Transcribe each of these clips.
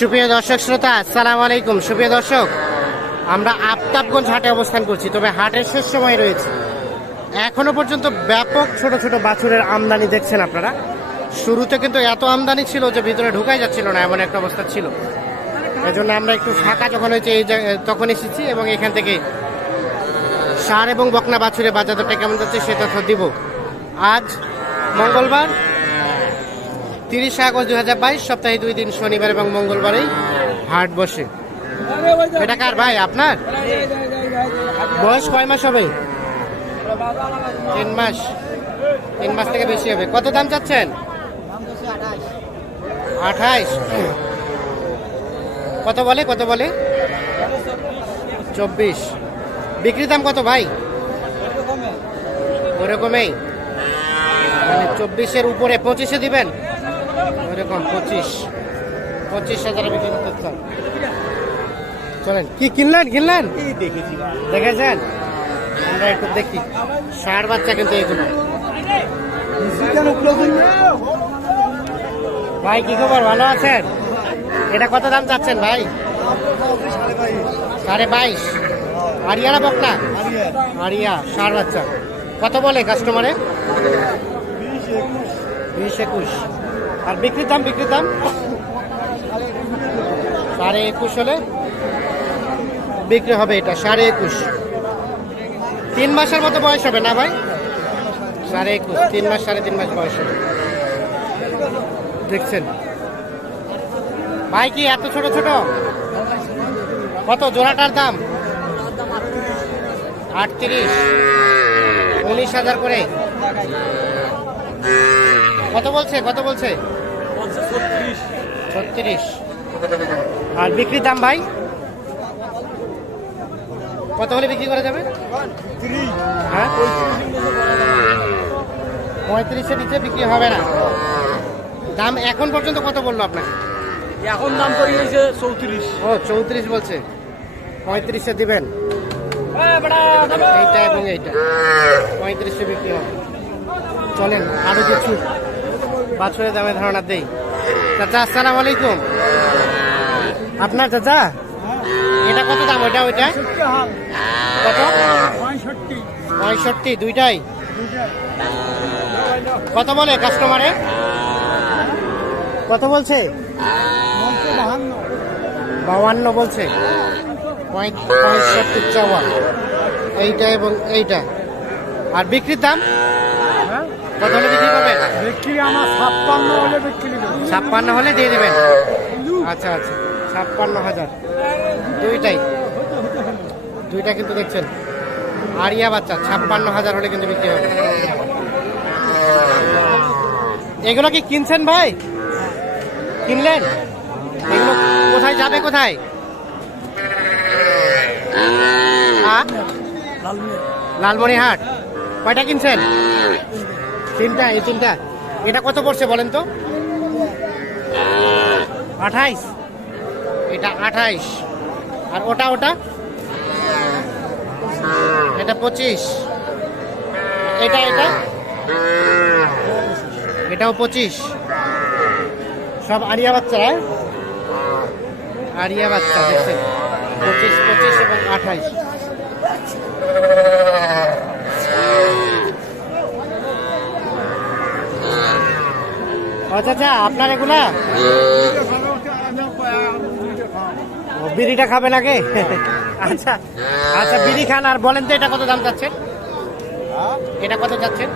সুপ্রিয় দর্শক শ্রোতা, আসসালামু আলাইকুম। সুপ্রিয় দর্শক, আমরা আফতাবগঞ্জ হাটে অবস্থান করছি, তবে হাটের শেষ সময় রয়েছে। এখনো পর্যন্ত ব্যাপক ছোট ছোট বাছুরের আমদানি দেখছেন আপনারা। শুরুতে কিন্তু এত আমদানি ছিল যে ভিতরে ঢুকাই যাচ্ছিল না, এমন একটা অবস্থা ছিল। এজন্য আমরা একটু ফাঁকা যখন হয়েছে তখন এসেছি এবং এখান থেকে ষাঁড় এবং বকনা বাছুরের বাজার দরটা কেমন যাচ্ছে সে তথ্য দিব। আজ মঙ্গলবার 30 আগস্ট 2022, সপ্তাহে 2 দিন, শনিবার এবং মঙ্গলবারেই হাট বসে। এটা কার ভাই? আপনার? বয়স কয় মাস হবে? 3 মাস। 3 মাস থেকে বেশি হবে। কত দাম চাচ্ছেন? 28। কত বলে? 24। বিক্রির দাম কত ভাই? ওরকমই, মানে 24-এর উপরে 25-এ দিবেন? ওরকম 25,000 বিক্রি করতে চান। চলেন, কি কিনলেন? দেখেছেন? আমরা একটু দেখি। ষাঁড় বাচ্চা কিন্তু এগুলো। ভাই কি খবর, ভালো আছেন? এটা কত দাম চাচ্ছেন ভাই? 22.5। আরিয়ারা বকনা? আরিয়া ষাঁড় বাচ্চা। কত বলে কাস্টমারে? 20-21। আর বিক্রির দাম? 21.5 হলে বিক্রি হবে। এটা 21.5। 3 মাসের মতো বয়স হবে না ভাই? 21.5, 3 মাস 3.5 মাস বয়স হবে। দেখছেন ভাই, কি এত ছোট? কত জোড়াটার দাম? 38। 19,000 করে। কত বলছে? 36। আর বিক্রির দাম ভাই কত হলে বিক্রি করা যাবে? হ্যাঁ, 35-এর নিচে বিক্রি হবে না। দাম এখন পর্যন্ত কত বললো আপনাকে? এখন দাম করিয়েছে 34। ও 34 বলছে। 35-এ দিবেন? এইটা এবং এইটা 35-এ বিক্রি হবে। চলেন আরো কিছু বাছুরের দামে ধারণা দেই। চাচা আসসালামু আলাইকুম। আপনার চাচা, এটা কত দাম? ওইটা কত? 65। দুইটাই কত বলে কাস্টমারে? কত বলছে? 52 বলছে। 65 চাওয়া। এইটা এবং এইটা। আর বিক্রির দাম কত হলে বিক্রি করবেন? বিক্রি আমার 56 হলে বিক্রি দেবো। 56 হলে দিয়ে দেবেন? আচ্ছা, 56,000। দুইটা কিন্তু দেখছেন আরিয়া বাচ্চা। 56,000 হলে কিন্তু বিক্রি হবে। এগুলো কি কিনছেন ভাই? কিনলেন? এগুলো কোথায় যাবে? কোথায়? লালমনিরহাট। কয়টা কিনছেন? 3টা। এই 3টা। এটা কত পড়ছে বলেন তো? 28। এটা 28। আর ওটা এটা 25। এটাও 25। সব আরিয়া বাচ্চা। আরিয়া বাচ্চা দেখছেন? 25 এবং 28। আচ্ছা, আপনার এগুলা বিড়িটা খাবেন আগে? আচ্ছা, বিড়ি খান। আর বলেন তো এটা কত দাম চাচ্ছেন? এটা কত চাচ্ছেন?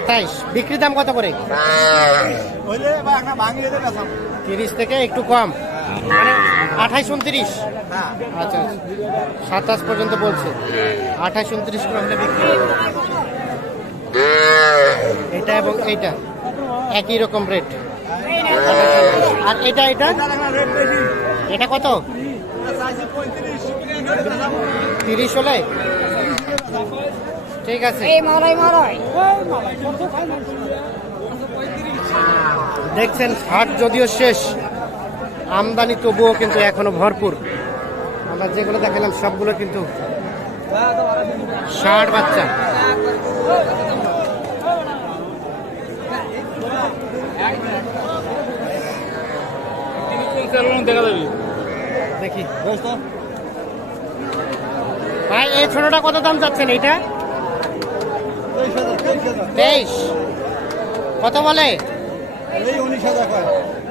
27। বিক্রির দাম কত করে? 30 থেকে একটু কম, মানে 28-29। আচ্ছা, 27 পর্যন্ত বলছে। 28-29 করে হলে বিক্রি হবে। এটা এবং এইটা একই রকম রেট। আর এটা কত? 30 হলে ঠিক আছে। দেখছেন হাট যদিও শেষ, আমদানি তবুও কিন্তু এখনো ভরপুর। আমরা যেগুলো দেখালাম সবগুলো কিন্তু ষাঁড় বাচ্চা। দেখা যাবে। দেখি ভাই, এই ছোটটা কত দাম চাচ্ছেন? এইটা 23। কত বলে?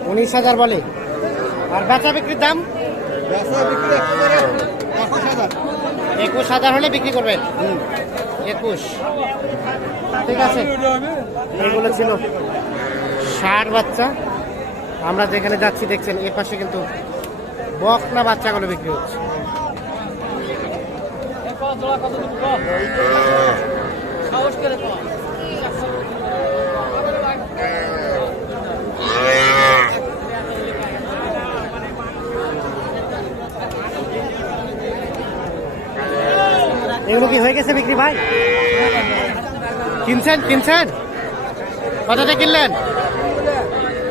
19,000 বলে। আর বেচা বিক্রির দাম 21,000 হলে বিক্রি করবেন। 21, ঠিক আছে। এগুলো ছিল ষাঁড় বাচ্চা। আমরা যেখানে যাচ্ছি দেখছেন এ পাশে কিন্তু বকনা বাচ্চাগুলো বিক্রি হচ্ছে। এগুলো কি হয়ে গেছে বিক্রি ভাই? কিনছেন কতটা কিনলেন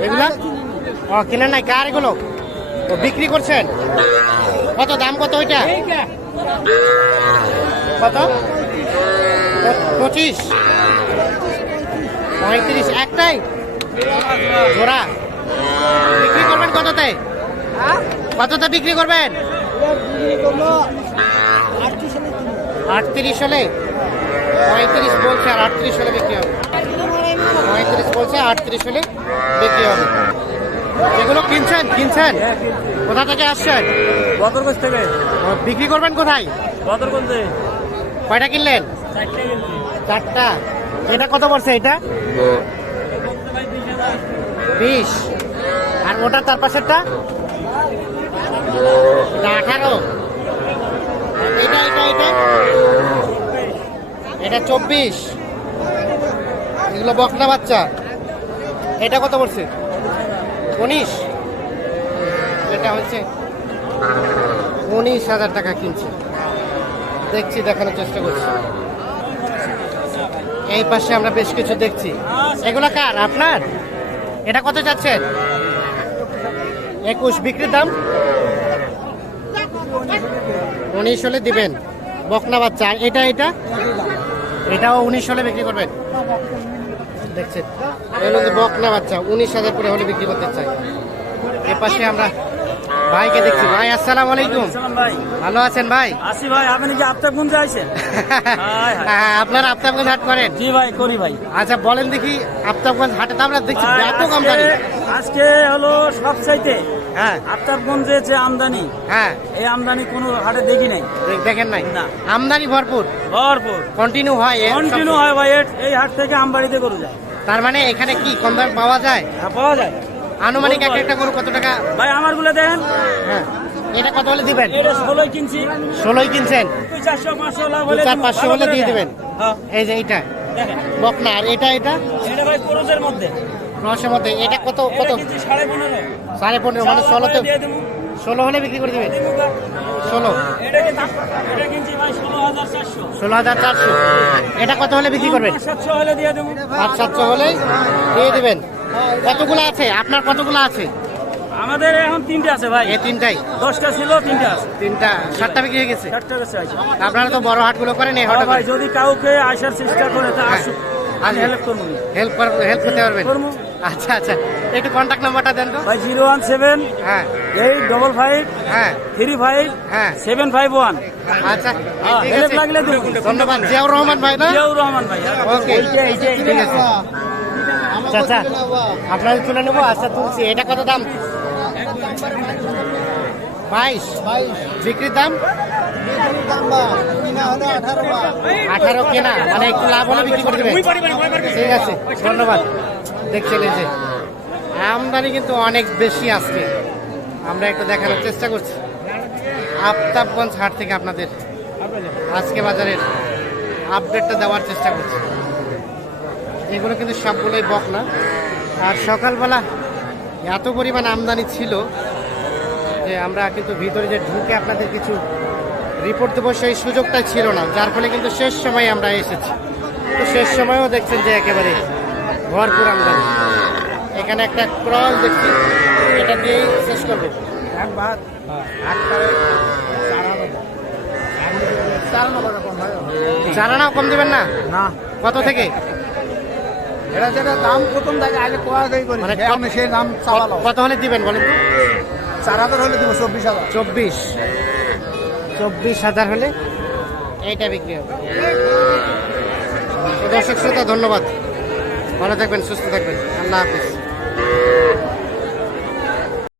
এগুলা? ও কিনেন নাই, কার এগুলো? ও বিক্রি করছেন। কত দাম? কত ওইটা? কত? 25, 35 একটাই জোড়া। বিক্রি করবেন কততে? কততে বিক্রি করবেন? 38 হলে। 35 বলছে আর 38 হলে বিক্রি হবে। 35 বলছে, 38 হলে বিক্রি হবে। এগুলো কিনছেন? কোথা থেকে আসছেন? বদরগঞ্জ থেকে। বিক্রি করবেন কোথায়? বদরগঞ্জ থেকে। কয়টা কিনলেন? 4টা। এটা কত পড়ছে? এটা 20। আর ওটা তার পাশেরটা 18। এটা 24। এগুলো বকনা বাচ্চা। এটা কত পড়ছে? 19। এটা হচ্ছে 19,000 টাকা কিনছে। দেখছি, দেখানোর চেষ্টা করছি। এই পাশে আমরা বেশ কিছু দেখছি। এগুলা কার? আপনার? এটা কত যাচ্ছেন? 21। বিক্রির দাম 19 হলে দিবেন। বকনা বাচ্চা। আর এটাও 19 হলে বিক্রি করবেন। দেখছেন, এগুলো যে বকনা বাচ্চা 19,000 করে হলে বিক্রি করতে চাই। এ পাশে আমরা ভাইকে দেখছি। ভাই আসসালামু আলাইকুম। ভাই ভালো আছেন ভাই? আসি ভাই। আপনি কি আফতাবগঞ্জে আইছেন? আপনারা আফতাবগঞ্জ হাট করেন? জি ভাই, করি ভাই। আচ্ছা বলেন দেখি, আফতাবগঞ্জ হাটে তো আমরা দেখছি ভাই, ব্যাপক আমদানি। আজকে হলো সবচাইতে হ্যাঁ আফতাবগঞ্জে যে আমদানি, হ্যাঁ, এই আমদানি কোনো হাটে দেখি নাই। দেখেন নাই? না। আমদানি ভরপুর, ভরপুর কন্টিনিউ হয়। কন্টিনিউ হয় ভাই। এই হাট থেকে আমবাড়িতে গরু যায়। তার মানে এখানে কি কম দামে পাওয়া যায়? হ্যাঁ, পাওয়া যায়। আনুমানিক একটা গরু কত টাকা? ভাই আমার গুলো দেখেন। হ্যাঁ, এটা কত হলে দিবেন? এটা 16 কিনছি। 16 কিনছেন? 400-500 লাভ হলে 400-500 হলে দিয়ে দিবেন। হ্যাঁ, এই যে এইটা দেখেন। বকনা। আর এটা এটা ভাই ক্রোজের মধ্যে। রসের মধ্যে। এটা কত? এটা কিনছি 15.5। 15.5 মানে 16তে। দিয়ে দেবো। 16 হলে বিক্রি করে দিবেন। 16। এটা কিনছি ভাই 16,400। 16,400। এটা কত হলে বিক্রি করবেন? 700 হলে দিয়ে দেবো। 500-700 হলে দিয়ে দিবেন। কতগুলো আছে আপনার? কতগুলো আছে? আমাদের এখন 3টে আছে ভাই। এই 3টাই? 10টা ছিল, 3টে আছে। 3টা, 7টা বিক্রি হয়ে গেছে। 4টা বেশি আছে। আপনারা তো বড় হাটগুলো করেন, এই হাটে হ্যাঁ ভাই, যদি কাউকে আসার চেষ্টা করে তা হ্যাঁ। আসুক, আসুক। আমি হেল্প করবো। হেল্প করতে পারবেন? করবো। আচ্ছা আচ্ছা, একটু কন্ট্যাক্ট নাম্বারটা দেন তো। ভাই 017 হ্যাঁ 855 হ্যাঁ 35 হ্যাঁ 751। আচ্ছা, ঠিক হেল্প আছে। লাগলে দেবো। ধন্যবাদ। জিয়াউর রহমান ভাই না? জিয়াউর রহমান ভাই। ওকে, ঠিক আছে। আচ্ছা, আপনাদের তুলে নেবো। আচ্ছা, তুলছি। এটা কত দাম? 22। বিক্রির দাম 18 কেনা, মানে একটু লাভ হলে বিক্রি করে দেবেন। ঠিক আছে, ধন্যবাদ। দেখছেন এই যে আমদানি কিন্তু অনেক বেশি আজকে। আমরা একটু দেখানোর চেষ্টা করছি আফতাবগঞ্জ হাট থেকে আপনাদের আজকে বাজারের আপডেটটা দেওয়ার চেষ্টা করছি। এগুলো কিন্তু সবগুলোই বকনা। আর সকালবেলা এত পরিমাণ আমদানি ছিল যে আমরা কিন্তু ভিতরে যে ঢুকে আপনাদের কিছু রিপোর্ট দেবো সেই সুযোগটা ছিল না, যার ফলে কিন্তু শেষ সময় আমরা এসেছি। তো শেষ সময়ও দেখছেন যে একেবারে ভরপুর আমদানি। এখানে একটা ক্রল দেখছি, এটা দিয়েই শেষ করবো। চারানাও কম দেবেন না? না, কত থেকে? এটা যেটা দাম প্রথম থেকে আগে কোয়া করি মানে আমি সেই দাম চালালো। কত হলে দিবেন বলেন তো? 4,000 হলে দিব 24,000। 24,000 হলে এইটা বিক্রি হবে। তো দর্শক শ্রোতা ধন্যবাদ, ভালো থাকবেন, সুস্থ থাকবেন, আল্লাহ হাফিজ।